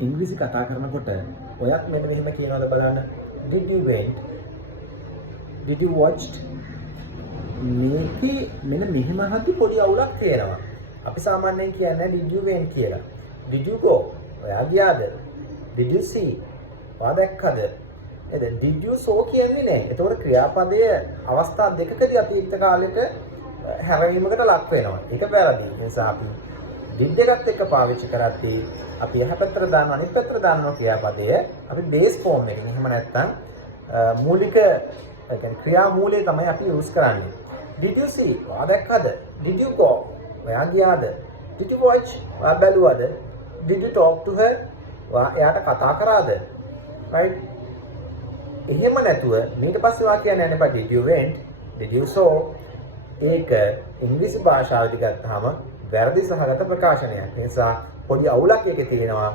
ඉංග්‍රීසි කතා කරනකොට ඔයත් මෙන්න මෙහෙම කියනවාද බලන්න. Did you went? Did you watched? මේකේ මෙන්න මෙහෙම හරි පොඩි අවුලක් තියෙනවා. අපි සාමාන්‍යයෙන් කියන්නේ did you went කියලා. Did you go? ඔයා ගියාද? Did you see? ඔයා දැක්කද? එද did you saw කියන්නේ නැහැ. ඒතකොට ක්‍රියාපදයේ අවස්ථා දෙකකදී අතීත කාලෙට හැරවීමකට ලක් වෙනවා. ඒක වැරදි. ඒ නිසා අපි did එකත් එක්ක පාවිච්චි කරද්දී අපි එහා පැත්තට දාන අනිත් පැත්තට දාන ක්‍රියාපදය අපි බේස් ෆෝම් එකකින් එහෙම නැත්නම් මූලික ක්‍රියා මූලය තමයි අපි යූස් කරන්නේ. Did you see? ඔයා දැක්කද? Did you go? ඔයා ගියාද? Did you watch? ඔයා බැලුවද? Did you talk to her? ඔයා එයාට කතා කරාද? Right? එහෙම නැතුව ඊට පස්සේ ඔයා කියන්නේ නැහැ නේද? Did you went? Did you saw? ඒක ඉංග්‍රීසි භාෂාවේදී ගත්තාම වැරදි සහගත ප්‍රකාශනයක්. ඒ නිසා පොඩි අවුලක් එකේ තියෙනවා.